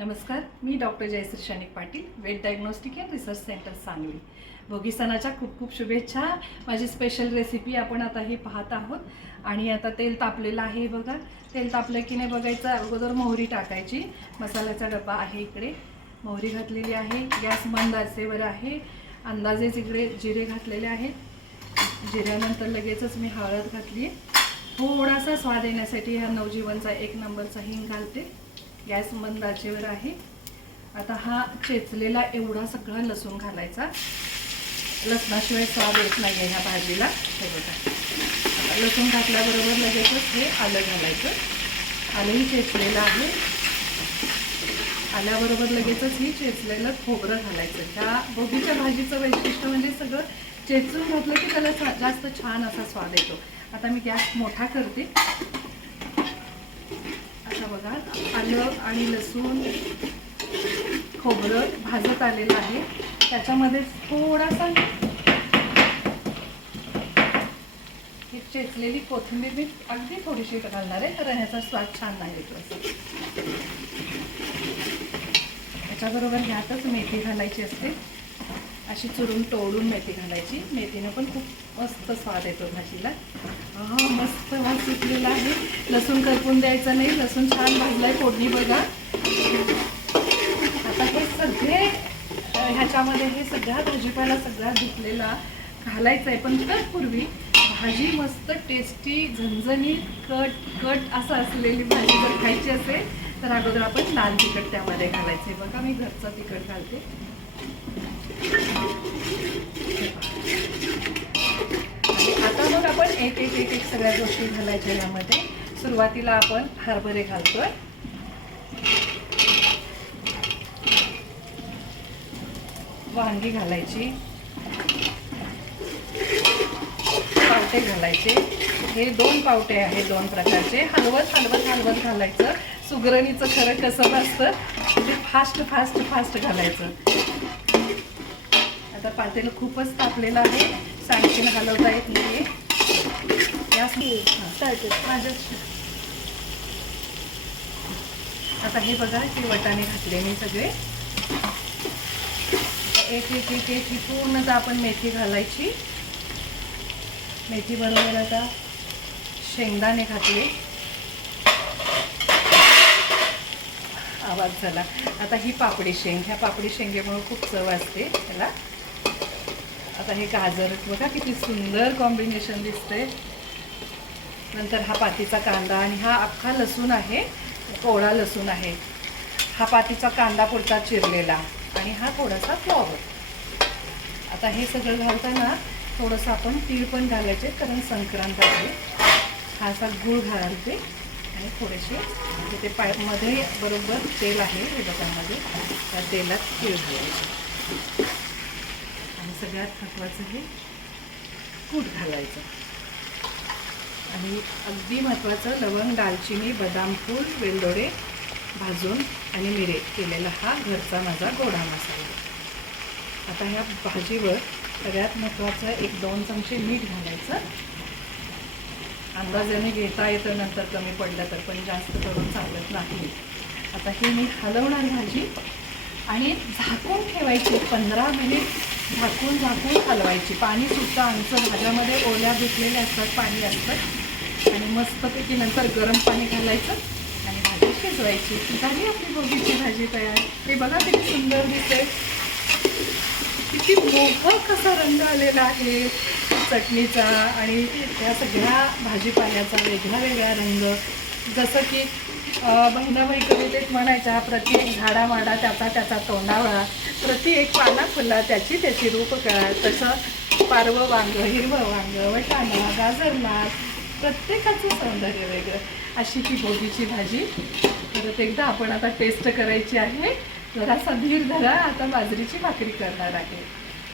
नमस्कार मी doctor Jayashree Shanik Patil vet diagnostic and research centre Sangli. Bhogi सणाच्या खूप खूप शुभेच्छा. माझी स्पेशल रेसिपी आपण आता ही पाहत आहोत. आणि आता तेल तापलेलं आहे बघा. तेल तापलं की नाही बघायचं अगोदर मोहरी टाकायची. मसाल्याचा डबा आहे इकडे. मोहरी घातलेली आहे. गॅस मंद आचेवर आहे. अंदाजेच इकडे जिरे घातलेले आहेत. जिऱ्यानंतर लगेचच मी हळद घातली थोडासा स्वाद येण्यासाठी ह्या नवजीवनचा एक नंबरचा हिंग घालते. गॅस मंद आचेवर आहे. आता हा चेचलेला एवढा सगळा लसूण घालायचा. लसणाशिवाय स्वाद येत नाही आहे ह्या भाजीला. हे बघा. आता लसूण घातल्याबरोबर लगेचच हे आलं घालायचं. आलंही चेचलेलं आहे. आल्याबरोबर लगेचच ही चेचलेलं खोबरं घालायचं. त्या भोगीच्या भाजीचं वैशिष्ट्य म्हणजे सगळं चेचून घातलं की त्याला जास्त छान असा स्वाद येतो. आता मी गॅस मोठा करते. बघा आलं आणि लसूण खोबरं भाजत आलेलं आहे. त्याच्यामध्ये थोडासा ही चेचलेली कोथिंबीर मी अगदी थोडीशी घालणार आहे कारण ह्याचा स्वाद छान नाही येतो असं. त्याच्याबरोबर ह्यातच मेथी घालायची असते. अशी चुरून तोडून मेथी घालायची. मेथीनं पण खूप मस्त स्वाद येतो भाजीला. हो, मस्त वास सुटलेला आहे. लसूण करपून द्यायचं नाही लसूण छान भाजलाय फोडणी बघा. आता हे सगळे ह्याच्यामध्ये हे सगळा भाजीपाला सगळा धुतलेला घालायचा आहे पण तत्पूर्वी भाजी मस्त टेस्टी झणझणीत कट कट असं असलेली भाजी जर खायची असेल तर अगोदर आपण लाल तिखट त्यामध्ये घालायचे बघा मी घरचं तिखट घालते आणि आता मग आपण एक एक एक एक सगळ्या गोष्टी घालायच्या यामध्ये. सुरुवातीला आपण हरभरे घालतोय. वांगी घालायची. पावटे घालायचे. हे दोन पावटे आहेत दोन प्रकारचे. हलवत हलवत हलवत घालायचं. सुगरणीचं खरं कसं असतं ते फास्ट फास्ट फास्ट घालायचं. आता पातेलं खूपच तापलेलं आहे. सँडशीन हलवता येत नाही या आता हे बघा ते वटाणे घातले मी सगळे. एक एक एक एक ही आपण मेथी घालायची. मेथी बरोबर आता शेंगदाणे घातले. आवाज झाला. आता ही पापडी शेंग. ह्या पापडी शेंगेमुळे खूप चव असते. त्याला आता हे गाजर बघा किती सुंदर कॉम्बिनेशन दिसते नंतर हा पातीचा कांदा आणि हा अख्खा लसूण आहे कोवळा लसूण आहे. हा पातीचा कांदा पुरता चिरलेला आणि हा थोडासा फ्लॉवर. आता हे सगळं घालताना थोडंसं आपण तीळ पण घालायचे कारण संक्रांत आहे. हा असा गूळ घालते आणि थोडेसे तिथे पायमध्ये बरोबर तेल आहे हे त्या तेलात तीळ घालायचे. सगळ्यात महत्त्वाचं हे कूट घालायचं. आणि अगदी महत्त्वाचं लवंग दालचिनी बदाम फूल वेलदोडे भाजून आणि मिरे केलेला हा घरचा माझा गोडा मसाला. आता ह्या भाजीवर सगळ्यात महत्त्वाचं एक दोन चमचे मीठ घालायचं. अंदाजाने घेता येतं नंतर कमी पडलं तर पण जास्त करून चालत नाही. आता हे मी हलवणार भाजी आणि झाकून ठेवायची पंधरा मिनिट झाकून झाकून हलवायची. पाणी सुद्धा आमचं भाज्यामध्ये ओल्या धुतलेले असतात पाणी असतं. आणि मस्तपैकी नंतर गरम पाणी घालायचं आणि भाजी शिजवायची. झाली आपली गोबीची भाजी तयार. हे बघा किती सुंदर दिसते किती मोहक कसा रंग आलेला आहे. चटणीचा आणि या सगळ्या भाजीपाल्याचा वेगळा वेगळा रंग. जसं की बहिणाबाई कवितेत म्हणायच्या प्रति एक झाडा माडा त्याचा त्याचा तोंडावळा. प्रति एक पाना फुला त्याची त्याची रूप कळा तसं पारवं वांग हिरवं वांग वटाणा गाजर नाच प्रत्येकाचं सौंदर्य वेगळं. अशी ती भोगीची भाजी. परत एकदा आपण आता टेस्ट करायची आहे. जरासा धीर धरा आता बाजरीची भाकरी करणार आहे.